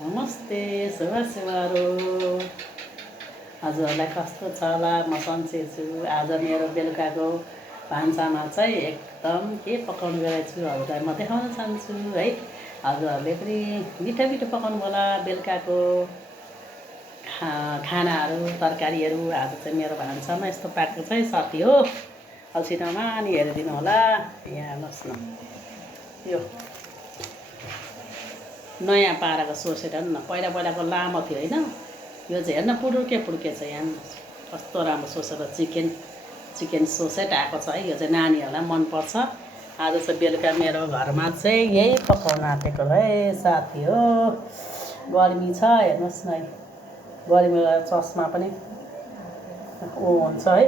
नमस्ते शुभहरू हजुरहरूलाई कस्तो छ होला। म सन्चै छु। आज मेरो बेलुकाको भान्सामा चाहिँ एकदम के पकाउनु गएको छु हजुरलाई म देखाउन चाहन्छु है। हजुरहरूले पनि मिठो मिठो पकाउनु होला बेलुकाको खानाहरू तरकारीहरू। आज चाहिँ मेरो भान्सामा यस्तो पाकेको चाहिँ साथी हो। अल्छिनामा अनि हेरिदिनु होला। यहाँ हेर्नुहोस् न, यो नयाँ पाराको सोसेट हेर्नु न। पहिलाको लामो थियो होइन, यो चाहिँ हेर्न पुडुके छ। यहाँ कस्तो राम्रो सोसेट चिकन सोसेट आएको छ है। यो चाहिँ नानीहरूलाई मनपर्छ। आज चाहिँ बेलुका मेरो घरमा चाहिँ यही पकाउन आँटेको है साथी हो। गर्मी छ हेर्नुहोस् न, गर्मीलाई चस्मा पनि हुन्छ है।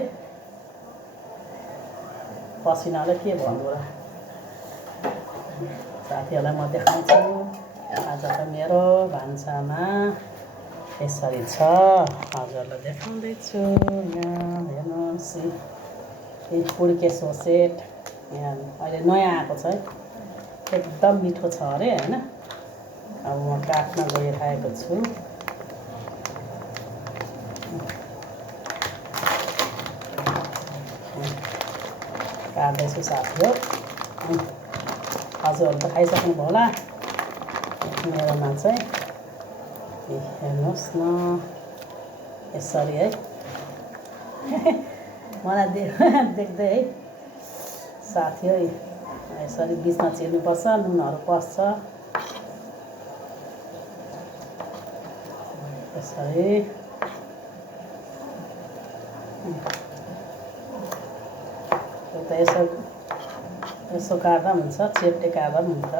पसिनाले के भन्नु र साथीहरूलाई म देखाउँछु। आज त मेरो भान्सामा यसरी छ, हजुरलाई देखाउँदैछु। यहाँ हेर्नुहोस्, यो पुड्के सोसेट यहाँ अहिले नयाँ आएको छ है। एकदम मिठो छ अरे होइन। अब म काट्न गइरहेको छु। काट्दैछु साथी हो। हजुरहरू त खाइसक्नु भयो होला। मेरोमा चाहिँ हेर्नुहोस् न यसरी है। मलाई देख्दै है साथी हो, यसरी बिचमा चिर्नुपर्छ, नुनहरू पस्छ यसरी। त यसो काट्दा पनि हुन्छ, चेप्टे काट्दा पनि हुन्छ।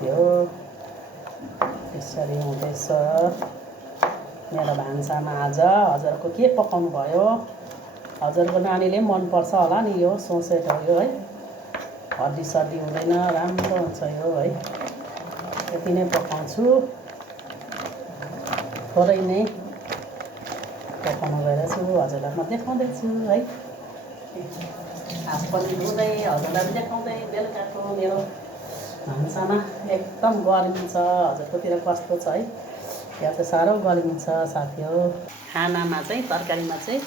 यो यसरी हुँदैछ मेरो भान्सामा। आज हजुरको के पकाउनु भयो? हजुरको नानीले मनपर्छ होला नि यो सोसेट हो यो है। हड्डी सड्डी हुँदैन, राम्रो हुन्छ यो है। यति नै पकाउँछु, थोरै नै पकाउनु गइरहेछु। हजुरलाई म देखाउँदैछु है। हात पनि धुँदै हजुरलाई देखाउँदै बेलुकाको मेरो भान्सामा एकदम गर्मी छ। हजुरकोतिर कस्तो छ है? यहाँ चाहिँ साह्रो गर्मी छ साथी हो। खानामा चाहिँ तरकारीमा चाहिँ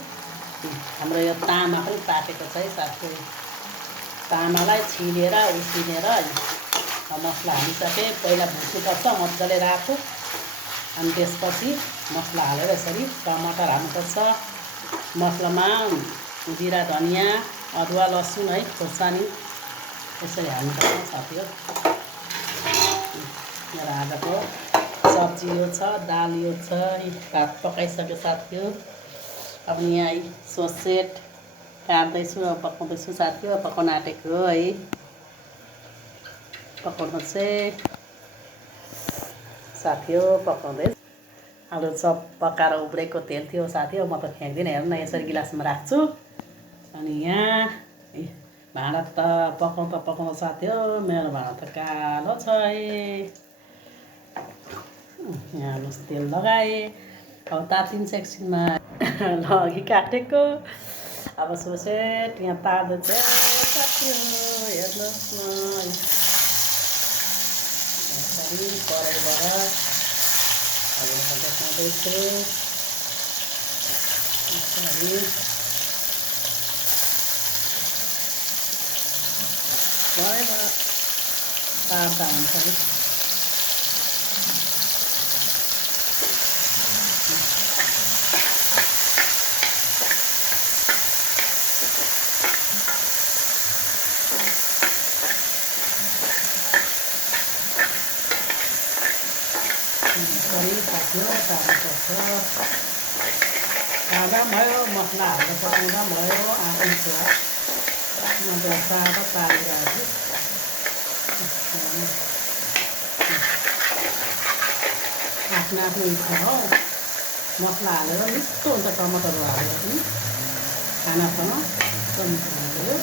हाम्रो यो तामा पनि पाकेको छ है साथी हो। तामालाई छिलेर उसिनेर मसला हालिसके। पहिला भुट्नुपर्छ मजाले रातो, अनि त्यसपछि मसला हालेर यसरी टमाटर हाल्नुपर्छ। मसलामा जिरा धनियाँ अदुवा लसुन है खोर्सानी यसरी हाल्नुपर्छ साथी हो। मेरो आजको सब्जी यो छ, दाल यो छ, भात पकाइसक्यो साथी हो। अब यहाँ सोसेट काट्दैछु, अब पकाउँदैछु साथी हो। पकाउन आँटेको है। पकाउनु चाहिँ साथी हो पकाउँदै। आलु चप पकाएर उब्रेको तेल थियो साथी हो। म त फ्याँक्दिनँ, हेर्नु न यसरी गिलासमा राख्छु। अनि यहाँ भाँडा त पकाउँदा साथी हो मेरो भाँडा त कालो छ है। यहाँ हेर्नुहोस् तेल लगाएँ। अब तातिन्छ एकछिनमा। लगी काटेको अब सोसेट यहाँ तार्दैछ साथी हो। हेर्नुहोस् न यसरी कराईबाट हजुरलाई देखाउँदैछु। यसरी कराईबाट तार्दा हुन्छ है। साथी हो तार्नुपर्छ। तार्दा भयो, मसला हालेर पकाउँदा भयो। आफ्नो छोरा म सादा तारिरहेको छु। आफ्नो इच्छा हो। मसला हालेर मिठो हुन्छ, टमाटरहरू हालेर पनि खानासँग एकदम मिठो हुन्छ यो।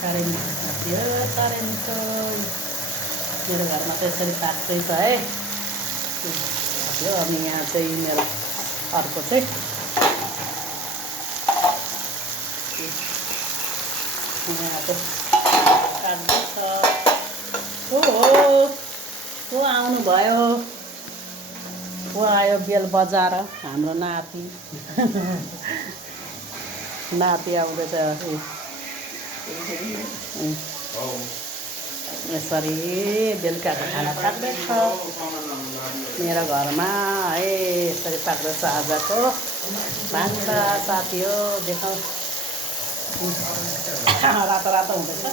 साह्रै मिठो साथी हो, साह्रै मिठो। मेरो घरमा त यसरी पाक्दैछ है साथी हो। अनि यहाँ चाहिँ मेरो अर्को चाहिँ यहाँ चाहिँ काट्दैछ। को आउनुभयो, को आयो बेल बजाएर, हाम्रो नाति नाति आउँदैछ। यसरी बेलुकाको खाना पाक्दैछ मेरो घरमा है। यसरी पाक्दैछ आजको भान्सा साथी हो। देखाउँ, रातो रातो हुँदैछ।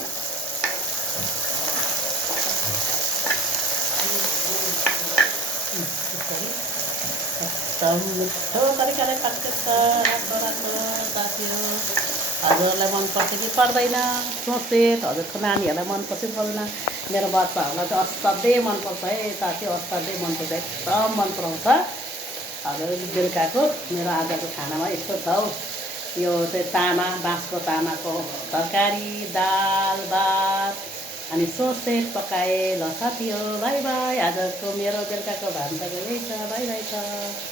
एकदम मिठो तरिकाले पाक्दैछ रातो रातो साथी हो। हजुरहरूलाई मनपर्छ कि पर्दैन सोच्दै, हजुरको नानीहरूलाई मनपर्छ कि पर्दैन। मेरो बच्चाहरूलाई चाहिँ असाध्यै मनपर्छ है साथी, असाध्यै मनपर्छ, एकदम मन पराउँछ। हजुर बेलुकाको मेरो आजको खानामा यस्तो छ हौ। यो चाहिँ तामा, बाँसको तामाको तरकारी, दाल भात अनि सोसेज पकाएँ। ल साथी हो, बाई बाई। आजको मेरो बेलुकाको भान्साको यही छ, बाई बाई छ।